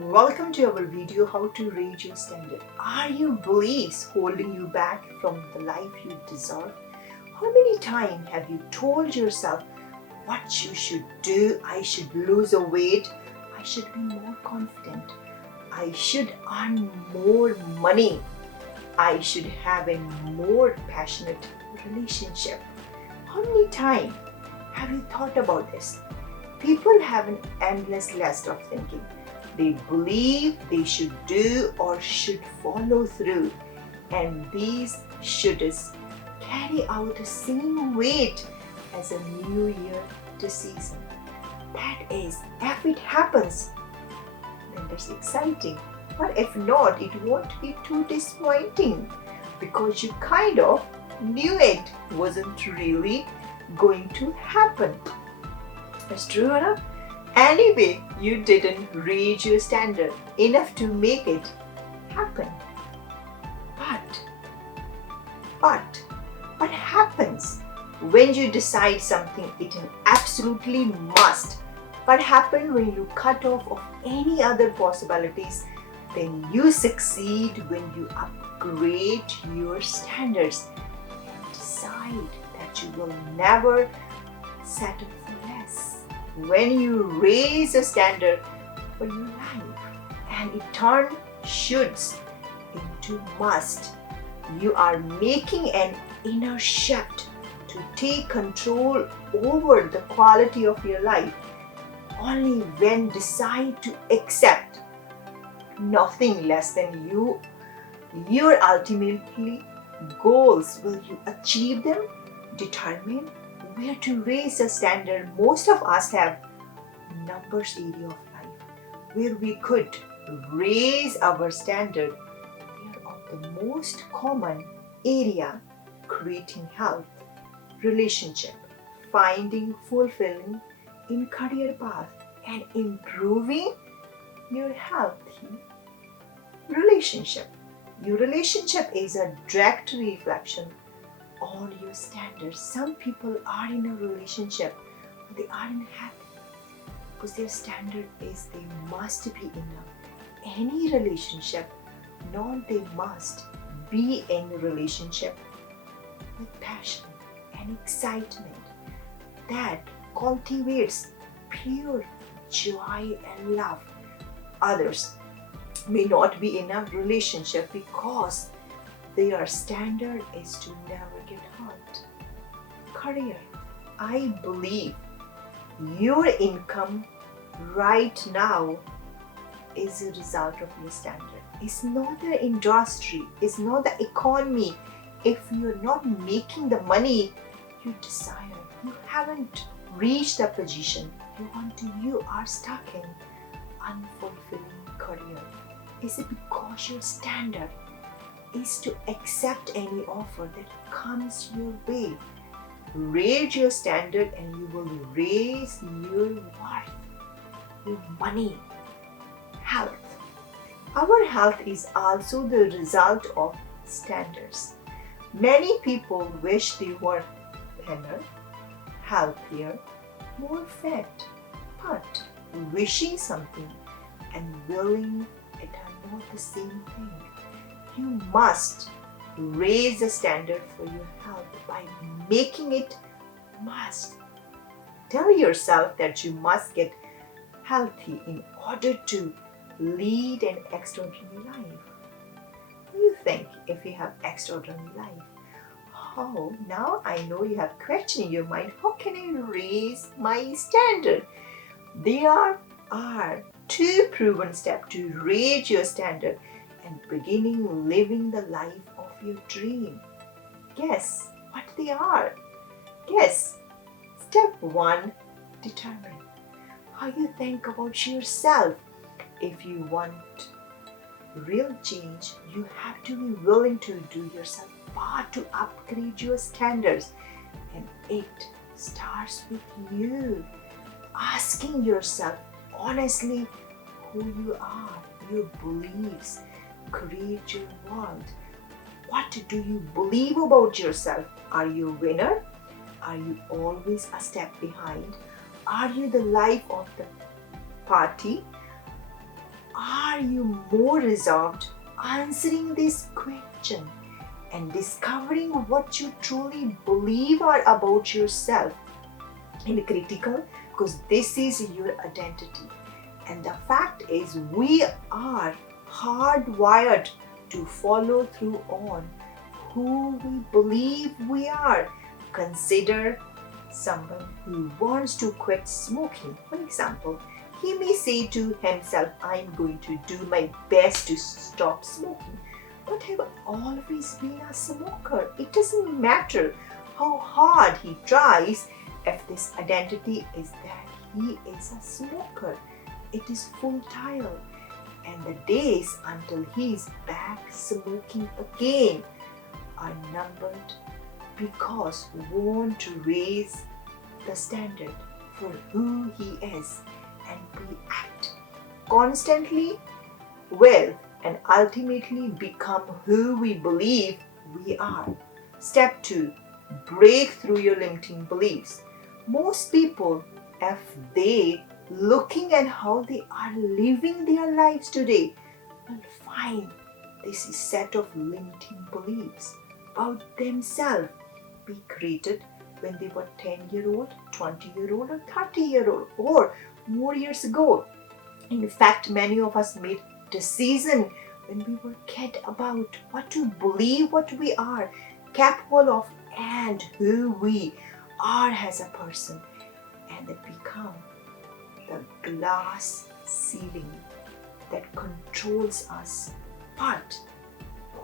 Welcome to our video how to raise your standard. Are your beliefs holding you back from the life you deserve? How many times have you told yourself what you should do? I should lose a weight. I should be more confident. I should earn more money. I should have a more passionate relationship. How many times have you thought about this? People have an endless list of thinking. They believe they should do or should follow through, and these shoulds carry out the same weight as a new year decision. That is, if it happens, then that's exciting. But if not, it won't be too disappointing because you kind of knew it wasn't really going to happen. That's true, Anna. Anyway, you didn't raise your standard enough to make it happen. But what happens when you decide something it absolutely must? What happens when you cut off of any other possibilities? Then you succeed when you upgrade your standards and decide that you will never settle for less. When you raise a standard for your life and it turns shoulds into must, you are making an inner shift to take control over the quality of your life. Only when decide to accept nothing less than your ultimately goals will you achieve them. Determine where to raise a standard. Most of us have numbers area of life where we could raise our standard. They are of the most common area: creating health, relationship, finding fulfilling in career path, and improving your healthy relationship. Your relationship is a direct reflection on your standards. Some people are in a relationship but they aren't happy because their standard is they must be in any relationship, not they must be in a relationship with passion and excitement that cultivates pure joy and love. Others may not be in a relationship because their standard is to never get hurt. Career. I believe your income right now is a result of your standard. It's not the industry, it's not the economy. If you're not making the money you desire, you haven't reached the position you want to, you are stuck in unfulfilling career. Is it because your standard is to accept any offer that comes your way? Raise your standard and you will raise your worth, your money, health. Our health is also the result of standards. Many people wish they were thinner, healthier, more fit, but wishing something and willing it are not the same thing. You must raise the standard for your health by making it must. Tell yourself that you must get healthy in order to lead an extraordinary life. What do you think if you have extraordinary life? How? Now I know you have question in your mind. How can I raise my standard? There are two proven steps to raise your standard and beginning living the life of your dream. Guess what they are? Guess. Step 1. Determine how you think about yourself. If you want real change, you have to be willing to do yourself part to upgrade your standards. And it starts with you. Asking yourself honestly who you are, your beliefs, create your world. What do you believe about yourself? Are you a winner? Are you always a step behind? Are you the life of the party? are you more reserved answering this question and discovering what you truly believe are about yourself and critical? Because this is your identity. And the fact is, we are hardwired to follow through on who we believe we are. Consider someone who wants to quit smoking. For example, he may say to himself, I'm going to do my best to stop smoking. But I've always been a smoker. It doesn't matter how hard he tries if this identity is that he is a smoker. It is futile, and the days until he is back smoking again are numbered, because we want to raise the standard for who he is and we act constantly well and ultimately become who we believe we are. Step 2. Break through your limiting beliefs. Most people, if they looking at how they are living their lives today, will find this is set of limiting beliefs about themselves be created when they were 10-year-old, 20-year-old or 30-year-old or more years ago. In fact, many of us made decisions when we were kid about what to believe, what we are capable of and who we are as a person, and it become the glass ceiling that controls us. But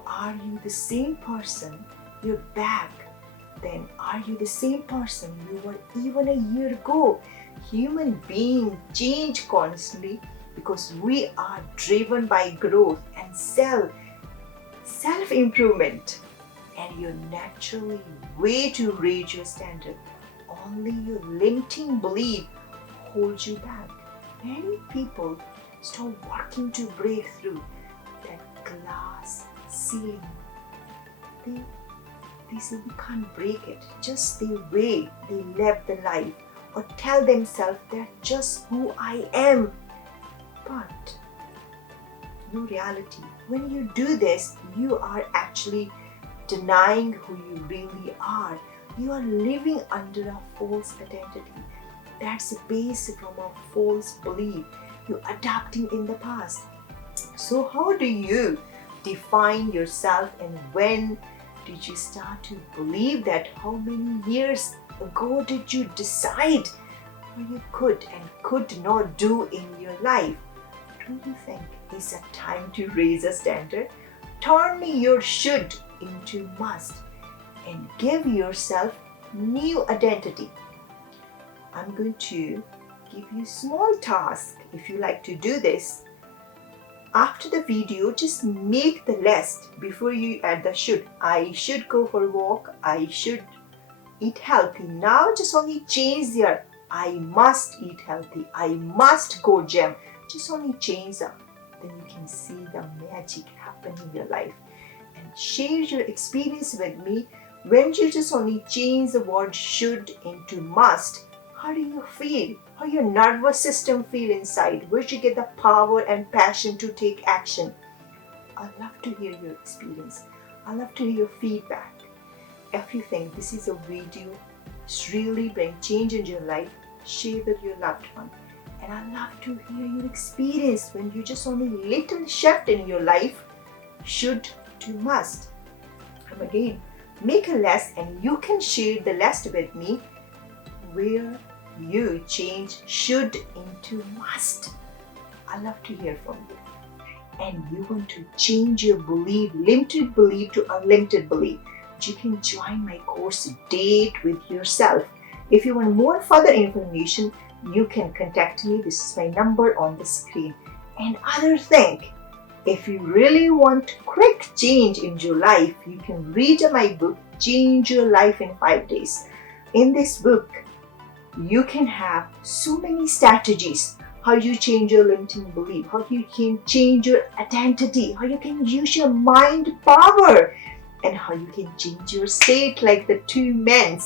are you the same person you're back? Then are you the same person you were even a year ago? Human beings change constantly because we are driven by growth and self-improvement. And your naturally way to raise your standard. Only your limiting belief holds you back. Many people start working to break through that glass ceiling. They say we can't break it. Just the way they live the life or tell themselves they're just who I am. But no reality. When you do this, you are actually denying who you really are. You are living under a false identity. That's based from a false belief you're adapting in the past. So how do you define yourself, and when did you start to believe that? How many years ago did you decide what you could and could not do in your life? Do you think it's a time to raise a standard? Turn your should into must and give yourself new identity. I'm going to give you a small task if you like to do this. After the video, just make the list before you add the should. I should go for a walk. I should eat healthy. Now just only change there. I must eat healthy. I must go gym. Just only change that. Then you can see the magic happen in your life. And share your experience with me. When you just only change the word should into must, how do you feel? How your nervous system feel inside? Where do you get the power and passion to take action? I'd love to hear your experience. I'd love to hear your feedback. If you think this is a video that's really bring change in your life, share with your loved one. And I'd love to hear your experience when you just only little shift in your life, should to must. And again, make a list and you can share the list with me where you change should into must. I love to hear from you. And you want to change your belief, limited belief to unlimited belief. You can join my course Date with Yourself. If you want more further information, you can contact me. This is my number on the screen. And other thing, if you really want quick change in your life, you can read my book, Change Your Life in 5 Days. In this book, you can have so many strategies. How you change your limiting belief, how you can change your identity, how you can use your mind power, and how you can change your state like the two men.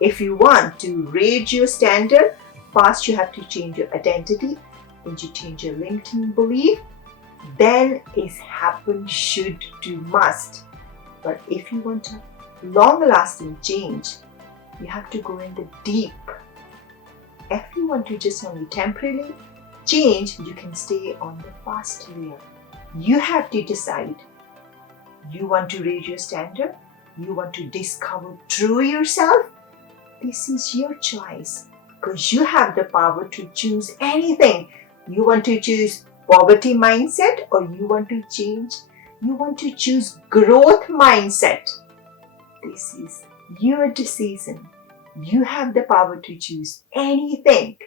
If you want to raise your standard, first you have to change your identity, then you change your limiting belief, then is happen should to must. But if you want a long-lasting change, you have to go in the deep. If you want to just only temporarily change, you can stay on the fast layer. You have to decide. You want to raise your standard? You want to discover true yourself? This is your choice because you have the power to choose anything. You want to choose poverty mindset or you want to change? You want to choose growth mindset. This is your decision. You have the power to choose anything.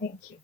Thank you.